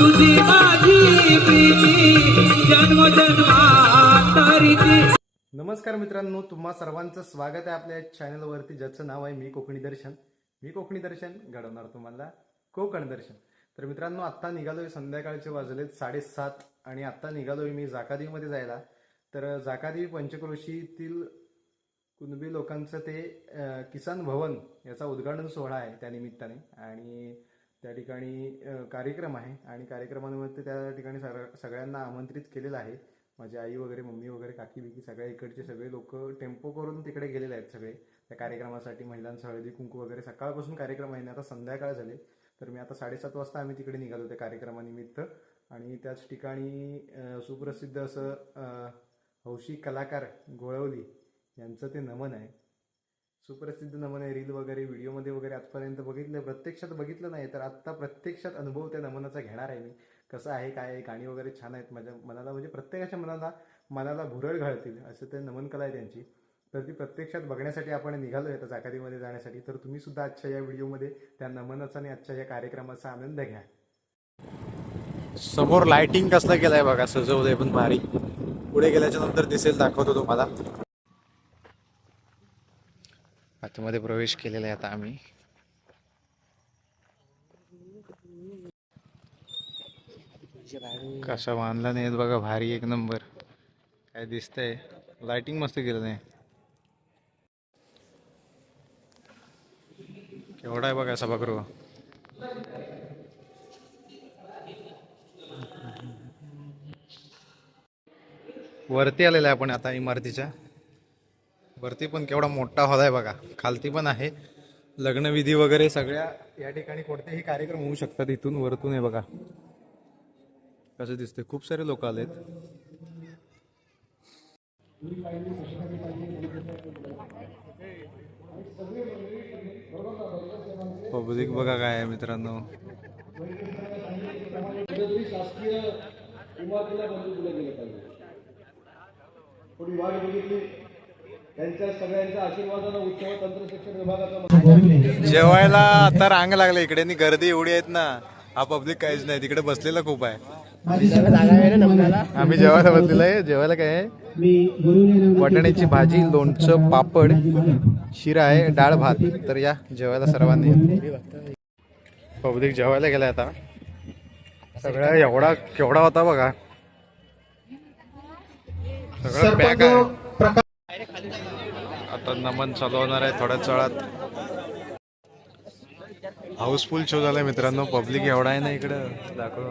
तुझी माझी प्रीती जन्मजन्मांतरीची। नमस्कार मित्रांनो, तुम्हा सर्वांचं स्वागत आहे आपल्या चॅनलवरती, ज्याचं नाव आहे मी कोकणी दर्शन. मी कोकणी दर्शन घडवणार तुम्हाला कोकण दर्शन. तर मित्रांनो, आत्ता निघालोय, संध्याकाळचे वाजलेत 7:30 आणि आत्ता निघालोय मी जाकादेवीमध्ये जायला. तर जाकादेवी पंचक्रोशीतील कुणबी लोकांचं ते किसान भवन याचा उद्घाटन सोहळा आहे त्या निमित्ताने, आणि त्या ठिकाणी कार्यक्रम आहे आणि कार्यक्रमानिमित्त त्या ठिकाणी सगळ्यांना आमंत्रित केलेलं आहे. माझी आई वगैरे, मम्मी वगैरे, काकी बिकी सगळ्या इकडचे सगळे लोक टेम्पो करून तिकडे गेलेले आहेत सगळे त्या कार्यक्रमासाठी. महिलांचं हळदी कुंकू वगैरे सकाळपासून कार्यक्रम आहे, आता संध्याकाळ झाले. तर मी आता 7:30 वाजता आम्ही तिकडे निघालो त्या कार्यक्रमानिमित्त. आणि त्याच ठिकाणी सुप्रसिद्ध असं हौशी कलाकार गोळवली यांचं ते नमन आहे. सुप्रसिद्ध नमन आहे. रील वगैरे, व्हिडिओमध्ये वगैरे आजपर्यंत बघितलं, प्रत्यक्षात बघितलं नाही. तर आत्ता प्रत्यक्षात अनुभव त्या नमनाचा घेणार आहे मी. कसं आहे, काय आहे, गाणी वगैरे छान आहेत. माझ्या मनाला, म्हणजे प्रत्येकाच्या मनाला भुरळ घालतील असं ते नमन कला आहे त्यांची. तर ती प्रत्यक्षात बघण्यासाठी आपण निघालोय आता जाकादेवीमध्ये जाण्यासाठी. तर तुम्ही सुद्धा आजच्या या व्हिडिओमध्ये त्या नमनाचा आणि आजच्या या कार्यक्रमाचा आनंद घ्या. समोर लाइटिंग कसलं केलंय बघा, सजवलंय पण भारी. पुढे गेल्याच्या नंतर दिसेल, दाखवतो तुम्हाला. आतमध्ये प्रवेश केलेला आहे आता आम्ही. कसा बांधला नाही बघा, भारी एक नंबर. काय दिसतंय, लाइटिंग मस्त केलं नाही. केवढा आहे बघा सभागृह. वरती आलेला आहे आपण आता इमारतीच्या वरती. पण केवढा मोठा हॉल आहे बघा, खालती पण आहे. लग्नविधी वगैरे सगळ्या या ठिकाणी कोणतेही कार्यक्रम होऊ शकतात. इथून वरतून आहे बघा कसं दिसतंय. खूप सारे लोक आलेत. पब्लिक बघा काय आहे मित्रांनो. जेवायला आता रांग लागले इकडे, आणि गर्दी एवढी आहेत ना, हा पब्लिक काहीच नाही. तिकडे बसलेला खूप आहे. आम्ही जेवायला बसलेलं आहे. जेवायला काय आहे, वाटाण्याची भाजी, लोणचं, पापड, शिरा आहे, डाळ भात. तर या जेवायला सर्वांनी. पब्लिक जेवायला गेलाय आता. सगळ्या एवढा केवढा होता बघा, सगळं पॅक आहे. आता नमन चालू होणार आहे थोड्याच वेळात. हाऊसफुल शो झालाय मित्रांनो. पब्लिक एवढा आहे ना इकडं, दाखव.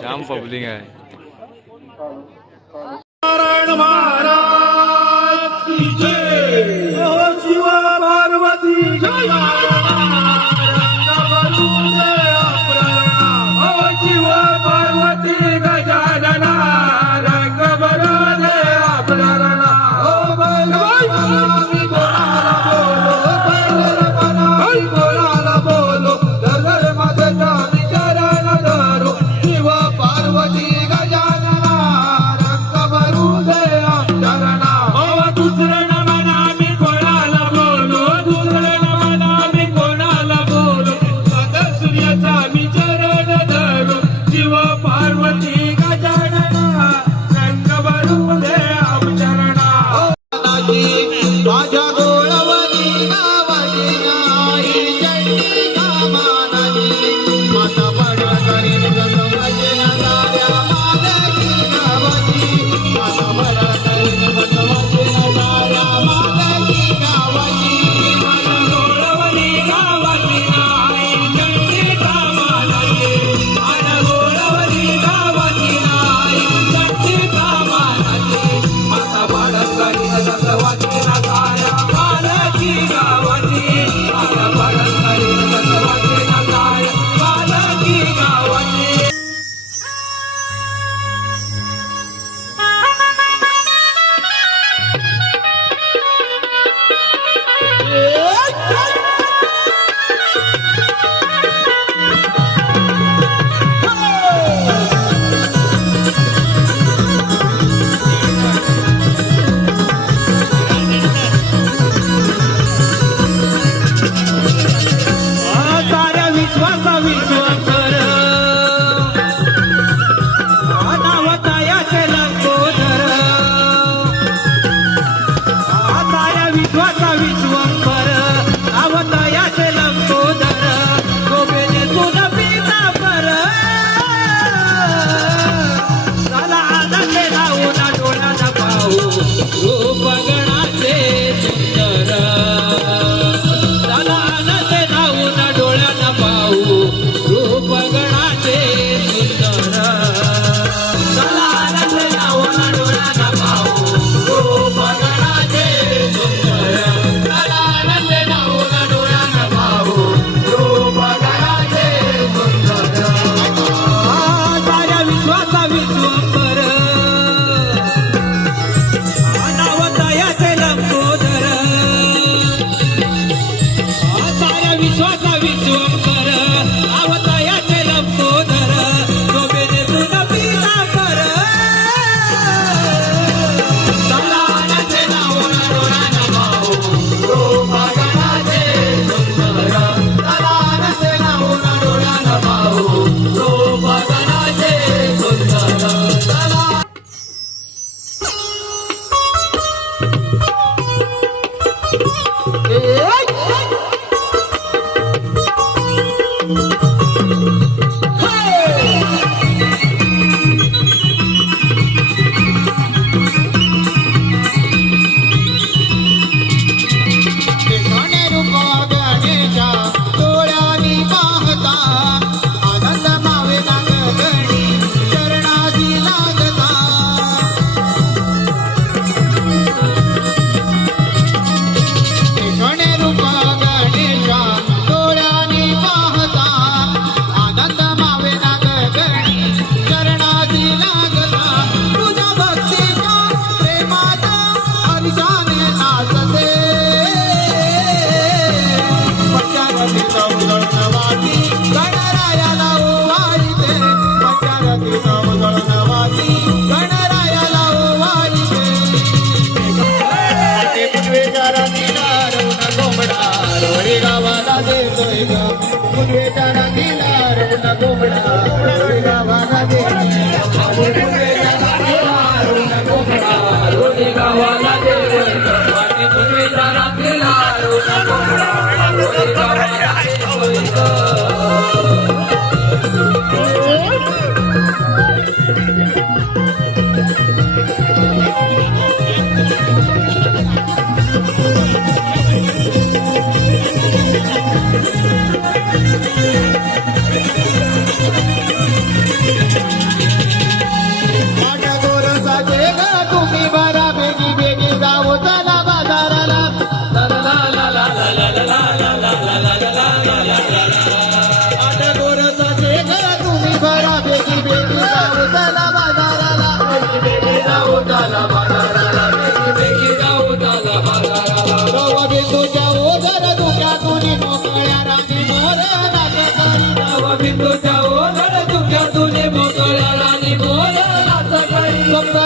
जाम पब्लिक आहे. नारायण महाराज की जय. शिव पार्वती जय. शिव पार्वती गजानना रंग बरो दे आपला.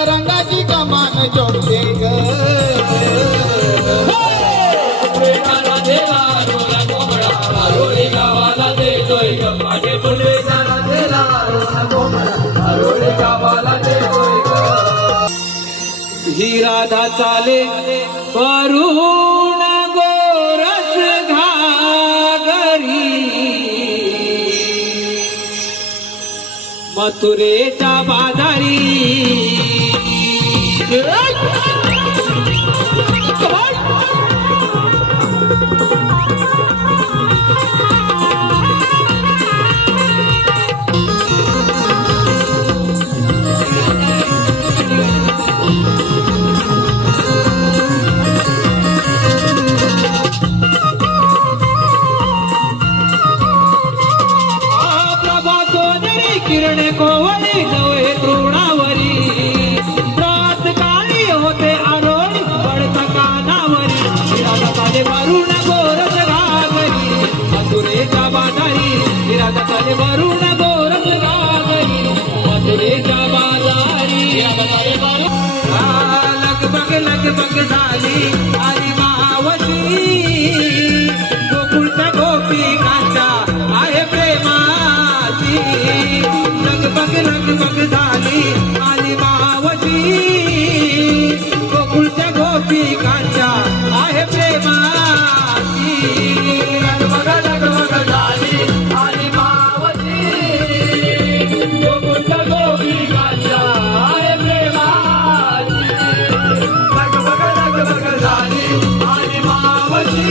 रंगाची कमान जोडते ग ही राधा चाले वरुण गोरस घागरी मथुरेच्या बाजारी किरणे कोवळी नवे तृणावरी रात काळी होते आरोळी पडता कानावरी विराजाले वरुण गोरस घागरी मथुरेच्या बाजारी विराजाले वरुण गोरस घागरी मथुरेच्या बाजारी लगबग झाली आली मावशी गोकुळच्या गोपिकांच्या आहे प्रेमाची लगबग झाली आली मावशी गोकुळच्या गोपिकांच्या आहे प्रेमाची लगबग झाली आली मावशी गोकुळच्या गोपिकांच्या आहे प्रेमाची लगबग झाली आली मावशी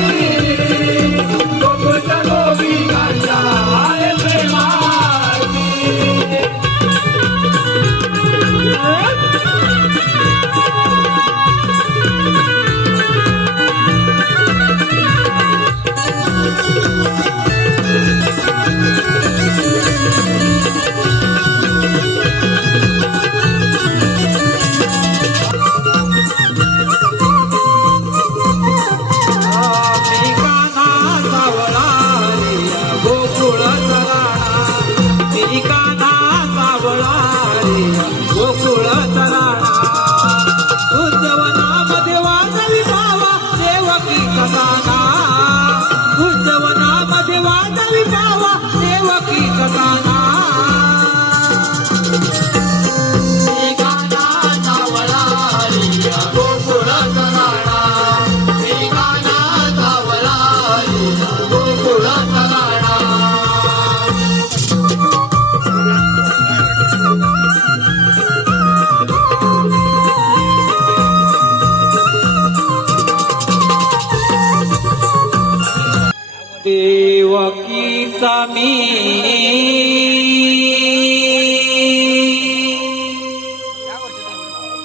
गोकुळच्या गोपिकांच्या आहे प्रेमाची उज्जवनामध्ये वाजवी पावा देवकी कसाना देवकीचा मी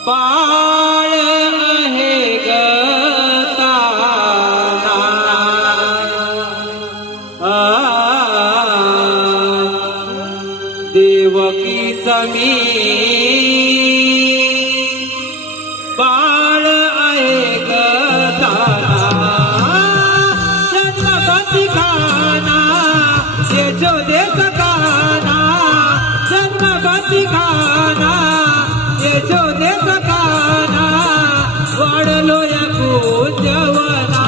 बाळ आहे गताना देवकीचा मी बाळ आहे गताना जो दे सकाना जन्मगती खाना ये जो दे सकाना वाढलो या कुंजवना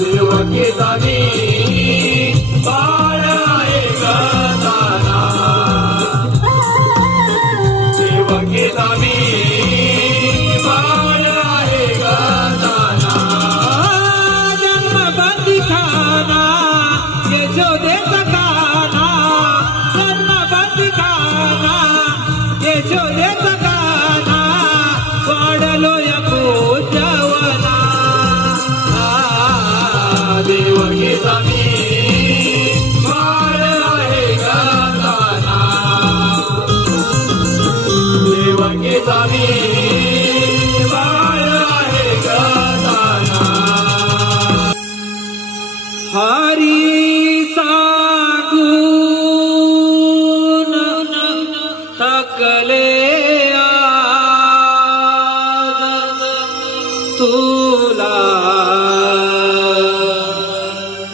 देवकीचा मी बाळ देवकीचा मी बाळ आहे गजाना. जन्म बंदिखाना यशोदेचा काना, जन्म बंदिखाना यशोदेचा काना, वाढलो या पूजवना. देवकीचा मी बाळ आहे गजाना. देवकीचा मी बाळ आहे गजाना. हरी सांगून थकले आज तुला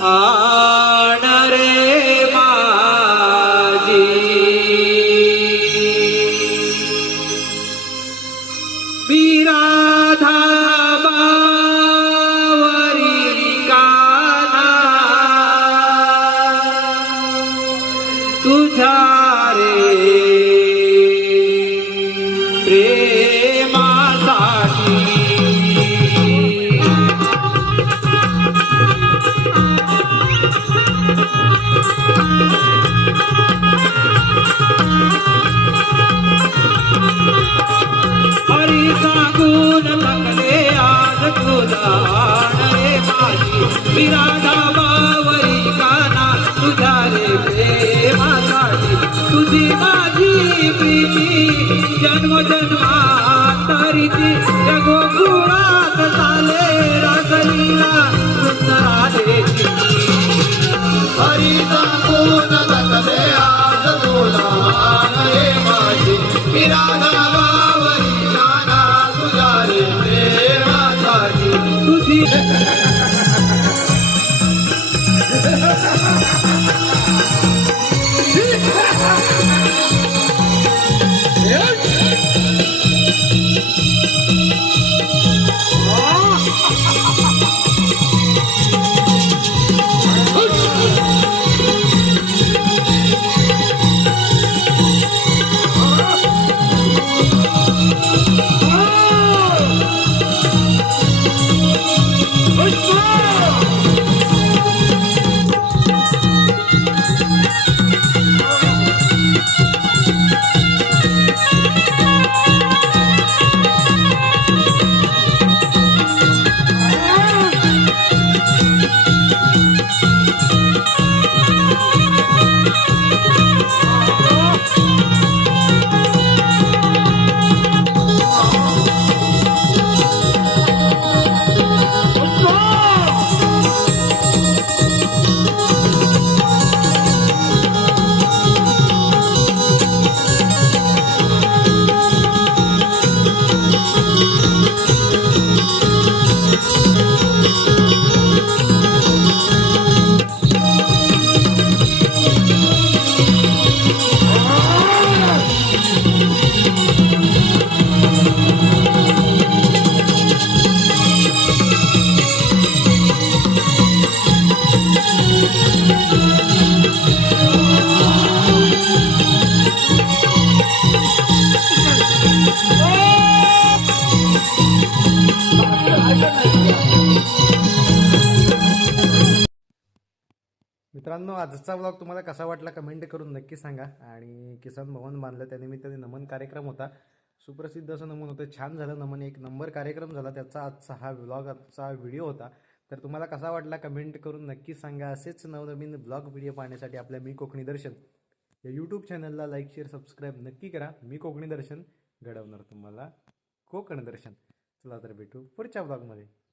आण रे माझी. विराधा बावरी काना, तुझ्या रे प्रेमासाठी. हरी सांगून थकले आज तुला आण रे माझी. विराधा बावरी काना, तुझ्या रे प्रेमासाठी. तुझी माझी प्रीती जन्मजन्मांतरीची, या गोकुळात चाले रासलीला कृष्ण राधेची. हरी सांगून थकले आज तुला आण रे माझी. विराधा बावरी काना, तुझ्या रे प्रेमासाठी. तुझी मित्रांनो, आजचा व्लॉग तुम्हाला कसा वाटला कमेंट करून नक्की सांगा. आणि किसन भवन बांधलं त्यानिमित्ताने नमन कार्यक्रम होता. सुप्रसिद्ध असं नमन होतं, छान झालं नमन, एक नंबर कार्यक्रम झाला. त्याचा आजचा हा व्लॉग, आजचा व्हिडिओ होता. तर तुम्हाला कसा वाटला कमेंट करून नक्की सांगा. असेच नवनवीन ब्लॉग व्हिडिओ पाहण्यासाठी आपल्या मी कोकणी दर्शन या यूट्यूब चॅनलला लाईक शेअर सबस्क्राईब नक्की करा. मी कोकणी दर्शन घडवणार तुम्हाला कोकण दर्शन. चला तर भेटू पुढच्या ब्लॉगमध्ये.